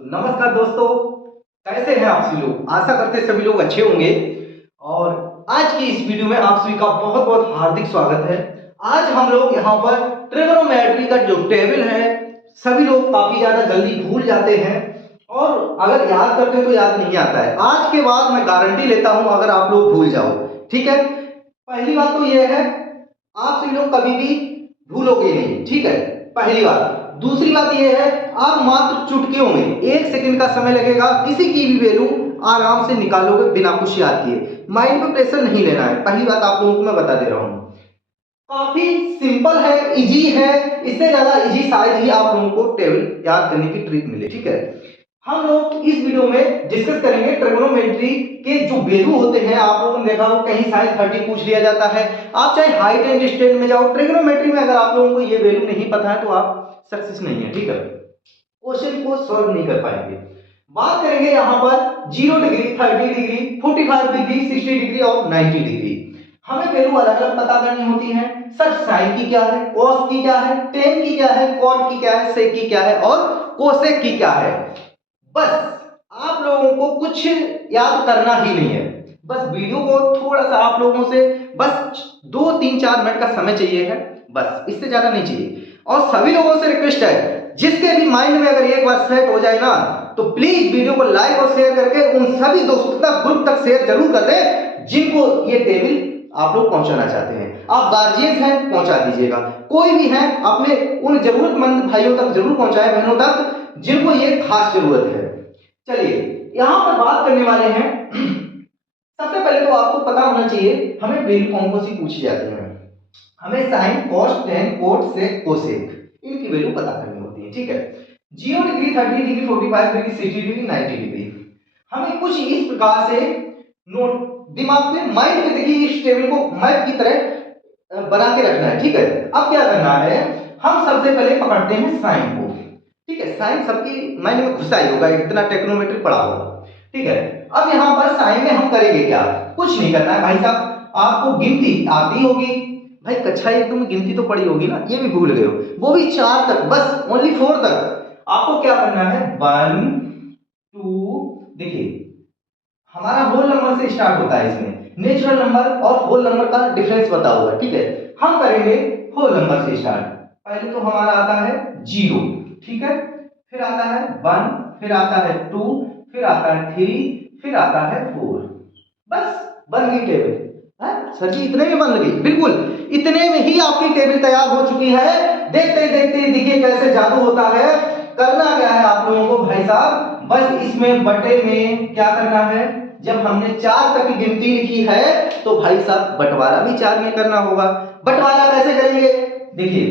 तो नमस्कार दोस्तों, कैसे हैं आप सभी लोग। आशा करते हैं सभी लोग अच्छे होंगे। और आज की इस वीडियो में आप सभी का बहुत बहुत हार्दिक स्वागत है। आज हम लोग यहाँ पर ट्रिग्नोमेट्री का जो टेबल है, सभी लोग काफी ज्यादा जल्दी भूल जाते हैं और अगर याद करते हैं तो याद नहीं आता है। आज के बाद मैं गारंटी लेता हूं अगर आप लोग भूल जाओ, ठीक है। पहली बात तो यह है, आप सभी लोग कभी भी भूलोगे नहीं, ठीक है, पहली बात। दूसरी बात यह है, आप मात्र चुटकियों में 1 सेकंड का समय लगेगा, किसी की भी वैल्यू आराम से निकालोगे बिना कुछ याद किए। माइंड पे प्रेशर नहीं लेना है, पहली बात आप लोगों को मैं बता दे रहा हूं। काफी सिंपल है, इजी है। इससे ज्यादा इजी शायद ही आप लोगों को टेबल याद करने की ट्रिक मिले, ठीक है। हम लोग इस वीडियो में डिस्कस करेंगे ट्रिग्नोमेट्री के जो वैल्यू होते हैं। आप लोगों ने देखा हो कहीं साइन 30 पूछ लिया जाता है। आप चाहे हाइट एंड डिस्टेंस में जाओ, ट्रिग्नोमेट्री में अगर आप लोगों को ये वैल्यू नहीं पता है तो आप सक्सेस नहीं है, ठीक है, क्वेश्चन को सॉल्व नहीं कर पाएंगे। बात करेंगे यहाँ पर 0 डिग्री, 30 डिग्री, 45 डिग्री, 60 डिग्री और 90 डिग्री। हमें वैल्यू अलग अलग पता करनी होती है। सर साइन की क्या है, कॉस की क्या है, टेन की क्या है, कॉट की क्या है, सेक की क्या है और कोसेक की क्या है। बस आप लोगों को कुछ याद करना ही नहीं है। बस वीडियो को थोड़ा सा आप लोगों से बस 2-3-4 मिनट का समय चाहिए है, बस इससे ज्यादा नहीं चाहिए। और सभी लोगों से रिक्वेस्ट है, जिसके भी माइंड में अगर एक बार सेट हो जाए ना, तो प्लीज वीडियो को लाइक और शेयर करके उन सभी दोस्तों तक, ग्रुप तक शेयर जरूर कर दें जिनको ये टेबल आप लोग पहुंचाना चाहते हैं। आप गार्जियंस हैं, पहुंचा दीजिएगा। कोई भी है, अपने उन जरूरतमंद भाइयों तक जरूर पहुंचाए, बहनों तक, जिनको ये खास जरूरत है। चलिए यहां पर बात करने वाले हैं। सबसे पहले तो आपको पता होना चाहिए हमें वैल्यू कौन कौन सी पूछी जाती है। हमें साइन, कॉस, टेन, कोट, सेक, कोसेक, इनकी वैल्यू पता करनी होती है, ठीक है। 0 degree, 30 degree, 45 degree, 60 degree, 90 degree. हमें कुछ इस प्रकार से नोट दिमाग में, माइंड में, देखिए इस टेबल को मैप की तरह बना के रखना है, ठीक है। अब क्या करना है, हम सबसे पहले पकड़ते हैं साइन को, ठीक है। साइन सबकी माइंड में घुसा ही होगा, इतना टेक्नोमेट्री पढ़ा होगा, ठीक है। अब यहाँ पर साइन में हम करेंगे क्या, कुछ नहीं करना है भाई साहब। आपको गिनती आती होगी भाई, कक्षा एक में गिनती तो पड़ी होगी ना, ये भी भूल गए हो, वो भी 4 तक, बस ओनली 4 तक। आपको क्या करना है, 1 2, देखिए हमारा होल नंबर से स्टार्ट होता है। इसमें नेचुरल नंबर और होल नंबर का डिफरेंस बता हुआ है, ठीक है। हम करेंगे होल नंबर से स्टार्ट। पहले तो हमारा आता है 0, ठीक है, फिर आता है 1, फिर आता है 2, फिर आता है 3, फिर आता है 4। बस बन गई टेबल। सर जी इतने में बन गई, बिल्कुल इतने में ही आपकी टेबल तैयार हो चुकी है। देखते देखते देखिए कैसे जादू होता है। करना क्या है आप लोगों को भाई साहब, बस इसमें बटे में क्या करना है, जब हमने 4 तक की गिनती लिखी है तो भाई साहब बंटवारा भी 4 में करना होगा। बंटवारा कैसे करेंगे, देखिए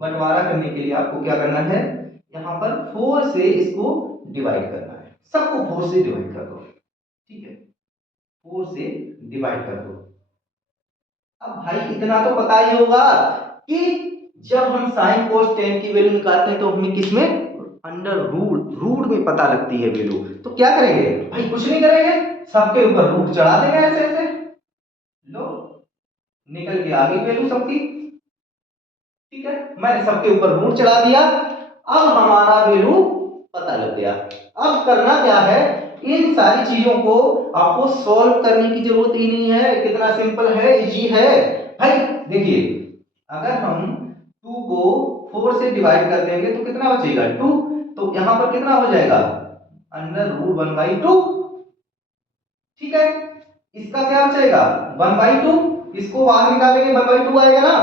बंटवारा करने के लिए आपको क्या करना है, यहां पर 4 से इसको डिवाइड करना है। सबको 4 से डिवाइड कर दो, ठीक है, 4 से डिवाइड कर दो। अब भाई इतना तो पता ही होगा कि जब हम साइन कोस टेन की वैल्यू निकालते हैं तो हमें किसमें, अंडर रूट, रूट में पता लगती है वैल्यू। तो क्या करेंगे भाई, कुछ नहीं करेंगे, सबके ऊपर रूट चढ़ा देंगे, ऐसे ऐसे लो, निकल के आ गई वैल्यू सबकी, ठीक है। मैंने सबके ऊपर रूट चढ़ा दिया, अब हमारा वैल्यू पता लग गया। अब करना क्या है, इन सारी चीजों को आपको सॉल्व करने की जरूरत ही नहीं है। कितना सिंपल है, इजी है भाई। देखिए अगर हम 2 को 4 से डिवाइड कर देंगे तो कितना बचेगा, 2। तो यहां पर कितना हो जाएगा, अंडर रूट 1/2, ठीक है। इसका क्या बचेगा, 1/2। इसको बाहर निकालेंगे 1/2 आएगा ना।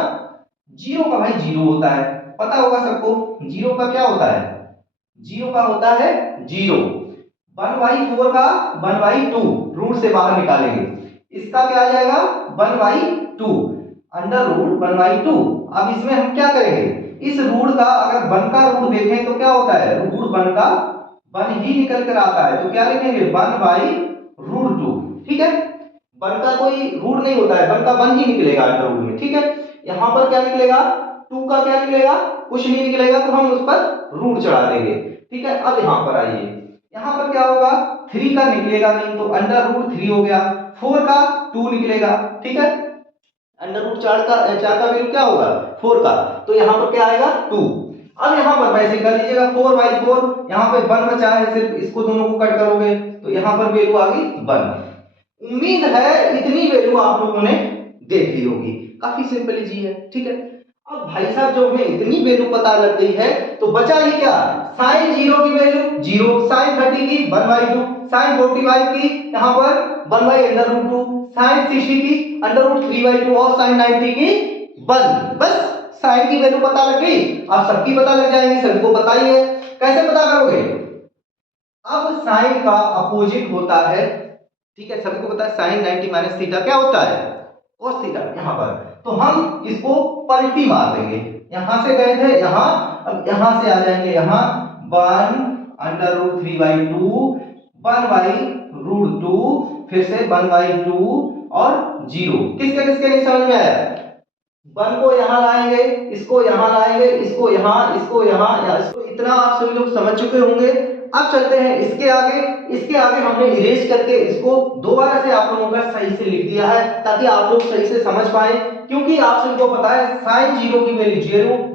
0 का भाई 0 होता है, पता होगा सबको। 0 का क्या होता है, 0 का होता है 0। 1/4 का 1/2, रूट से बाहर निकालेंगे, इसका क्या आ जाएगा 1/2, अंडर रूट 1/2। अब इसमें हम क्या करेंगे, इस रूट का अगर 1 का रूट देखें तो क्या होता है, रूट 1 का 1 ही निकल कर आता है, तो क्या लिखेंगे 1/√2, ठीक है। 1 का कोई रूट नहीं होता है, 1 का 1 ही निकलेगा अंडर रूट में, ठीक है। यहां पर क्या निकलेगा, 2 का क्या निकलेगा, कुछ नहीं निकलेगा, तो हम उस पर रूट चढ़ा देंगे, ठीक है। अब यहां पर आइए, यहां पर क्या होगा, 3 का निकलेगा नहीं, तो अंडर रूट 3 हो गया। 4 का 2 निकलेगा, ठीक है। अंडर रूट 4 का वैल्यू क्या होगा, 4 का, तो यहां पर क्या आएगा 2। अब यहाँ पर वैसे कर लीजिएगा 4/4, यहाँ पे 1 बचा है, सिर्फ इसको दोनों को कट करोगे तो यहाँ पर वैल्यू आ गई 1। उम्मीद है इतनी वैल्यू आप लोगों ने देख ली होगी, काफी सिंपल इजी है, ठीक है। अब भाई साहब जो हमें इतनी वैल्यू पता लग गई है तो बचा ही क्या, sin 0 की वैल्यू 0, sin 30 की 1/2, sin 45 की यहाँ पर 1/√2, sin 60 की √3/2 और sin 90 की 1। बस sin की वैल्यू पता लग गई, अब सबकी पता लग जाएगी, सभी को पता ही है। कैसे पता करोगे, अब sin का अपोजिट होता है, ठीक है, सभी को पता है sin 90 माइनस थीटा क्या होता है, cos थीटा। यहाँ पर तो हम इसको पलटी मार देंगे, यहां से गए थे यहाँ, अब यहां से आ जाएंगे यहाँ 1/√3/2, 1/√2, फिर से 1/2 और 0। किसके किसके नहीं समझ में आया, 1 को यहाँ लाएंगे, इसको यहाँ लाएंगे, इसको यहाँ, इसको यहाँ, इसको, इतना आप सभी लोग समझ चुके होंगे। अब चलते हैं इसके आगे। इसके आगे हमने इरेज करके इसको दोबारा से आप लोगों का सही से लिख दिया है ताकि आप लोग सही से समझ पाए, क्योंकि आप सभी को पता है sin 0 की वैल्यू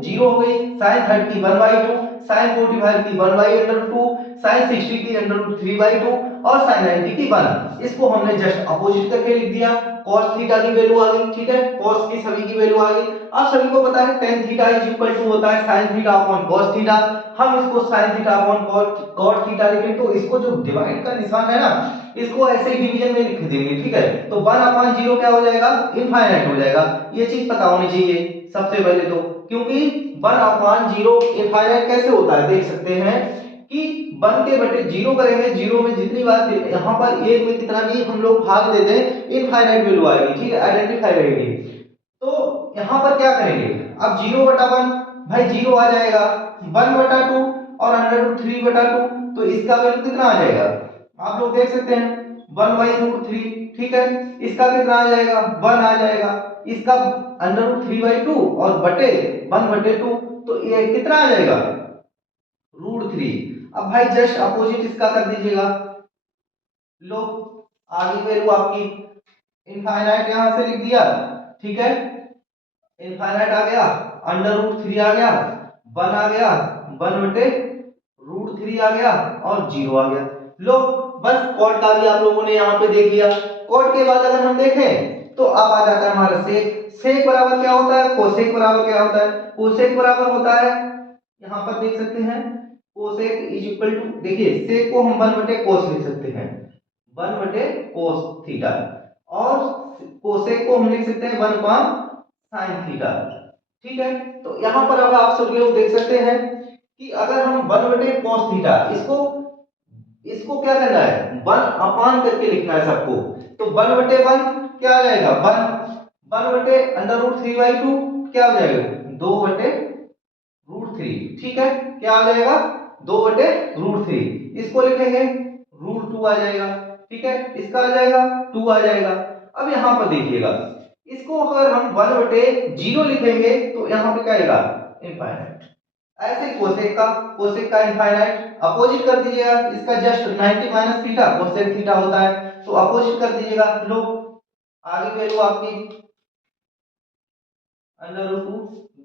0 हो गई, sin 30 की 1/2, sin 45 की 1/√2, sin 60 की √3/2 और sin 90 की 1। इसको हमने जस्ट अपोजिट करके लिख दिया, cos थीटा की वैल्यू आ गई, ठीक है, cos की सभी की वैल्यू आ गई। आप सभी को पता है tan थीटा होता है sin theta upon cos theta, हम इसको sin theta upon cot theta लिखें तो इसको जो डिवाइड का निशान है ना, इसको ऐसे ही डिवीजन में लिख देंगे, ठीक है। तो 1/0 क्या हो जाएगा, इनफाइनाइट हो जाएगा। ये चीज पता होनी चाहिए सबसे पहले तो, क्योंकि 1/0 इनफाइनाइट कैसे होता है देख सकते हैं कि 1 के बटे 0 करेंगे, 0 में जितनी बार यहाँ पर 1 में कितना भी हम लोग भाग दे दें इनफाइनाइट वैल्यू आएगी, ठीक है, आइडेंटिफाई रहेगी। तो यहाँ पर क्या करेंगे, अब 0/1 भाई 0 आ जाएगा, 1/2 और √3/2, तो इसका वैल्यू कितना आ जाएगा आप लोग देख सकते हैं 1/√3, ठीक है, इसका कितना आ जाएगा 1 आ जाएगा, इसका √3/2 और बटे 1/2, तो ये कितना आ जाएगा √3। अब भाई जस्ट अपोजिट इसका कर दीजिएगा, लो आगे वैल्यू आपकी इनफाइनाइट यहां से लिख दिया, ठीक है, इनफाइनाइट आ गया, √3 आ गया, 1 आ गया, 1/√3 आ गया और 0 आ गया। लो बस कॉट का भी आप लोगों ने यहाँ पे देख लिया। कॉट के बाद अगर हम देखें तो अब आ जाता है हमारा सेक। सेक बराबर क्या होता है, कोसेक बराबर क्या होता है, कोसेक बराबर होता है, यहाँ पर देख सकते हैं कोसेक इज इक्वल टू, देखिए सेक को हम 1/cos लिख सकते हैं, 1/cos थीटा, और कोसेक को हम लिख सकते हैं 1/sin थीटा, ठीक है। तो यहाँ पर अब आप सब लोग देख सकते हैं कि अगर हम 1/cos थीटा, इसको क्या करना है 1 करके लिखना है सबको, तो 1/1 क्या आ जाएगा 1/√3/2 क्या हो जाएगा 2/√3, ठीक है, क्या आ जाएगा 2/√3, इसको लिखेंगे √2 आ जाएगा, ठीक है, इसका आ जाएगा 2 आ जाएगा। अब यहाँ पर देखिएगा, इसको अगर हम 1/0 लिखेंगे तो यहाँ पे क्या आएगा इनफाइनाइट। ऐसे कोसेक का इनफाइनाइट अपोजिट कर दीजिएगा, इसका just 90 minus theta cosec theta होता है, तो अपोजिट कर दीजिएगा। लो आगे वैल्यू आपकी √2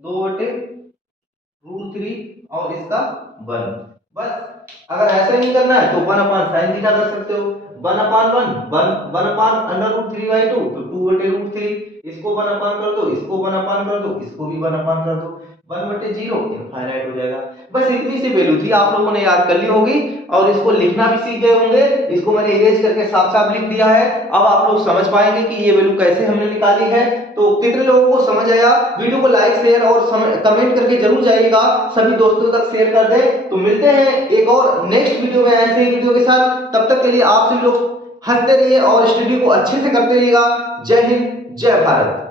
2/√3 और इसका 1। बस अगर ऐसे नहीं करना है तो 1/sin थीटा कर सकते हो, 1/√3/2 तो 2/√3, इसको 1 कर दो, इसको 1 कर दो, इसको भी 1 कर दो, 1/0 इनफाइनाइट हो जाएगा। बस इतनी सी वैल्यू थी, आप लोगों ने याद कर ली होगी और इसको लिखना भी सीख गए होंगे। इसको मैंने इरेज करके साफ साफ लिख दिया है, अब आप लोग समझ पाएंगे कि ये वैल्यू कैसे हमने निकाली है। तो कितने लोगों को समझ आया, वीडियो को लाइक शेयर और कमेंट करके जरूर जाइएगा, सभी दोस्तों तक शेयर कर दें। तो मिलते हैं एक और नेक्स्ट वीडियो में ऐसे ही वीडियो के साथ, तब तक के लिए आप सभी लोग हंसते रहिए और स्टडी को अच्छे से करते रहिएगा। जय हिंद, जय भारत।